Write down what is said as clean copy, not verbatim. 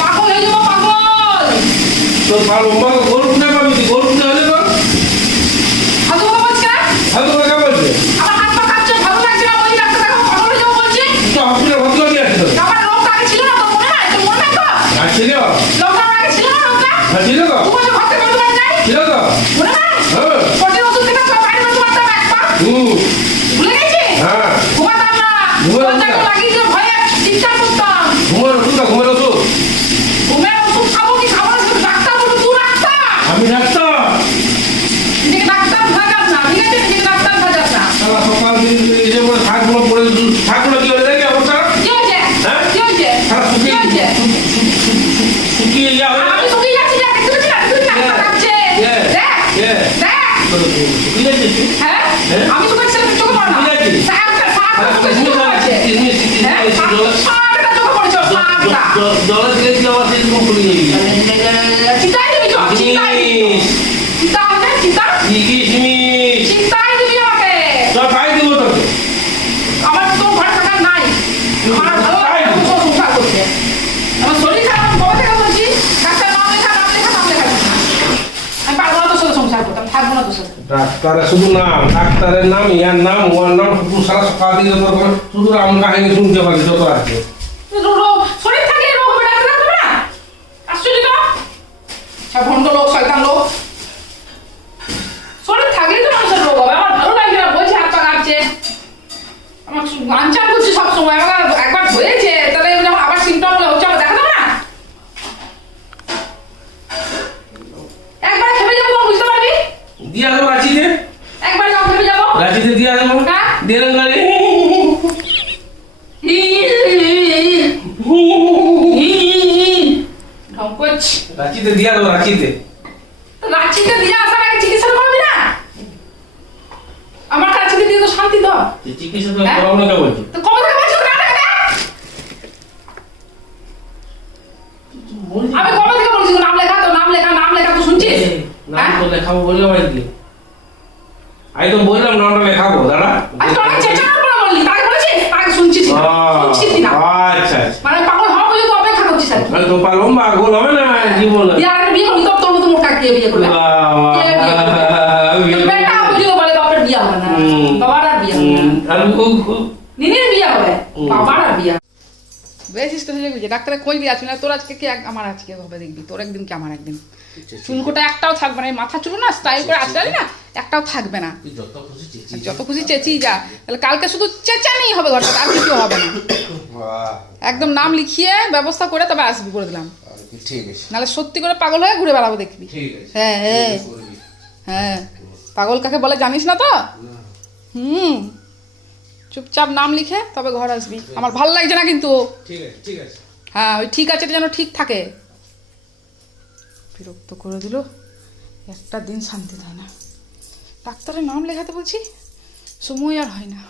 পাগল হয়ে যাবো পাগল। তোর ভালো গরু কোথায় পাবি? গরু কোথায় হলে তো হাতু কথা বলছে ভালো কথা বলছে। আমার হাত পা কাঁপছে, ভালো লাগছে না, বলি ডাক্তার দেখাবো, পাগল হয়ে যাবো বলছে। তো হসপিটাল ভর্তি হয়ে আসতো। আমার লোকটা আগে ছিল না, তো মনে নাই, তো মনে নাই তো? ছিল লোকটা আমার আগে ছিল না, লোকটা? ছিল তো দু বছর ঘর থেকে বেরোতে পারি নাই? ছিল তো মনে নাই? হ্যাঁ পরের ওষুধ থেকে সব বাইরে বেরোতে পারতাম এক পা। ভুলে গেছি? হ্যাঁ ঘুমাতাম না। ঘুমাতাম না। দরজাটা লাগিয়ে দিয়ে ভয়ে চিৎকার করতাম। ঘুমের ওষুধ না, ঘুমের ওষুধ। ঘুমের ওষুধ খাবো কি খাবো না, শুধু ডাক্তার বলো, তুই ডাক্তার। আমি ডাক্তার। নিজেকে ডাক্তার ভাজাস না, ঠিক আছে? নিজেকে ডাক্তার ভাজাস না। সারা সকাল দিন এসে করে শাকগুলো পড়ে শাকগুলো কি হয়ে দেখি অবস্থা কি হয়েছে? হ্যাঁ? কি হয়েছে? সারা কি হয়েছে? শুকিয়ে যাওয়া আমি শুকিয়ে যাচ্ছি, দেখ, দেখতে পাচ্ছি না? তুই ডাক্তার ডাকছে। Yeah. দেখ, Yeah. দেখ। শুকিয়ে যাচ্ছে হ্যাঁ? হ্যাঁ? আমি শুকাচ্ছি, সেটা চোখে পড়ে না। শুকিয়ে যাচ্ছি। সারটা চোখে পড়ছে। হ্যাঁ? সারটা চোখে পড়েছে, সারটা। জলের থেকে কি আবার সেরকম খুলে যাবি চিন্তাই দিবি তো, চিন্তাই দিবি। চিন্তা আছে, চিন্তা? কি জিনিস চিন্তাই দিবি আমাকে। সব খাই দিব তোকে আমার তো ঘরে থাকার নাই। আমার ভালো লাগে না, বসে সংসার করতে। আমার শরীর খারাপ, আমি কবে থেকে বলছি, ডাক্তার নাম লেখা, নাম লেখা, নাম লেখা। আমি পারবো না তোর সাথে সংসার করতে, আমি থাকবো না তোর সাথে। ডাক্তারের শুধু নাম ডাক্তারের নাম ইয়ার নাম ওর নাম শুধু সারা সকাল দিকে তোর শুধু রাম কাহিনী শুনতে পারি যত আছে শরীর থাকে রোগ হবে, ডাক্তার দেখাবে না? আশ্চর্য তো। সব ভণ্ড লোক, শয়তান লোক। শরীর থাকলেই তো মানুষের রোগ হবে। আমার ভালো লাগছে না, বলছে হাত পা কাঁপছে। আমার আনচান করছি সবসময়, আমার একবার হয়েছে, তাহলে যখন আবার সিমটম গুলো হচ্ছে, আমার দেখা যাবে না? একবার খেপে যাবো, বুঝতে পারবি? দিয়া দেবো রাঁচিতে একবার যখন খেপে যাবো। রাঁচিতে দিয়া দেবো হ্যাঁ? দিয়ে দেবো গাড়ি ঢং করছি। রাঁচিতে দিয়া দেবো রাঁচিতে রাঁচিতে দিয়ে আসার আগে চিকিৎসা করবি না? আমার রাঁচিতে দিয়ে তো শান্তি তো। চিকিৎসা তো করাবো না কে বলছি তো কবে থেকে বলছো না টাকা দে? আমি কবে থেকে বলছি নাম লেখা তো, নাম লেখা, নাম লেখা, তো শুনছিস? নাম তো লেখাবো বললাম আজকে আমি তো বললাম নামটা লেখাবো দাদা আজ তো অনেক চেঁচানোর পরে বললি, তাই বলেছিস? আগে শুনছিস না, শুনছিস না। আচ্ছা মানে পাগল হওয়া পর্যন্ত অপেক্ষা করছিস আর কি। আমি তো পারলাম বা গোল হবে না জীবন দিয়ে আর একটা বিয়ে করবি, তোর মতো মোটা কে বিয়ে করবে? কে বিয়ে করবে? তোর বেটা বুঝিও বলে বাপের বিয়ে হবে না, বাবার আর বিয়ে হবে না, নিনির বিয়ে হবে, বাবার আর বিয়ে। বেশিস তো হয়ে গেছে, ডাক্তারের খোঁজ দিয়ে আসবি না। তোর আজকে কি আমার আজকে হবে দেখবি, তোর একদিন কি আমার একদিন। চুলকোটা একটাও থাকবে না, এই মাথা চুল না স্টাইল করে আসতে পারি না, একটাও থাকবে না। যত খুশি চেঁচিয়ে যা, তাহলে কালকে শুধু চেঁচানেই হবে ঘরটা, আর কিছু হবে না। একদম নাম লিখিয়ে ব্যবস্থা করে তবে আসবি, করে দিলাম। ঠিক আছে নাহলে সত্যি করে পাগল হয়ে ঘুরে বেড়াবো দেখবি। ঠিক আছে হ্যাঁ হ্যাঁ হ্যাঁ, পাগল কাকে বলে জানিস না তো? চুপচাপ নাম লিখে তবে ঘর আসবি। আমার ভাল লাগছে না কিন্তু। ঠিক আছে হ্যাঁ, ওই ঠিক আছে যেন ঠিক থাকে। বিরক্ত করে দিল, একটা দিন শান্তি দেয় না। ডাক্তারের নাম লেখাতে বলছি, সময় আর হয় না।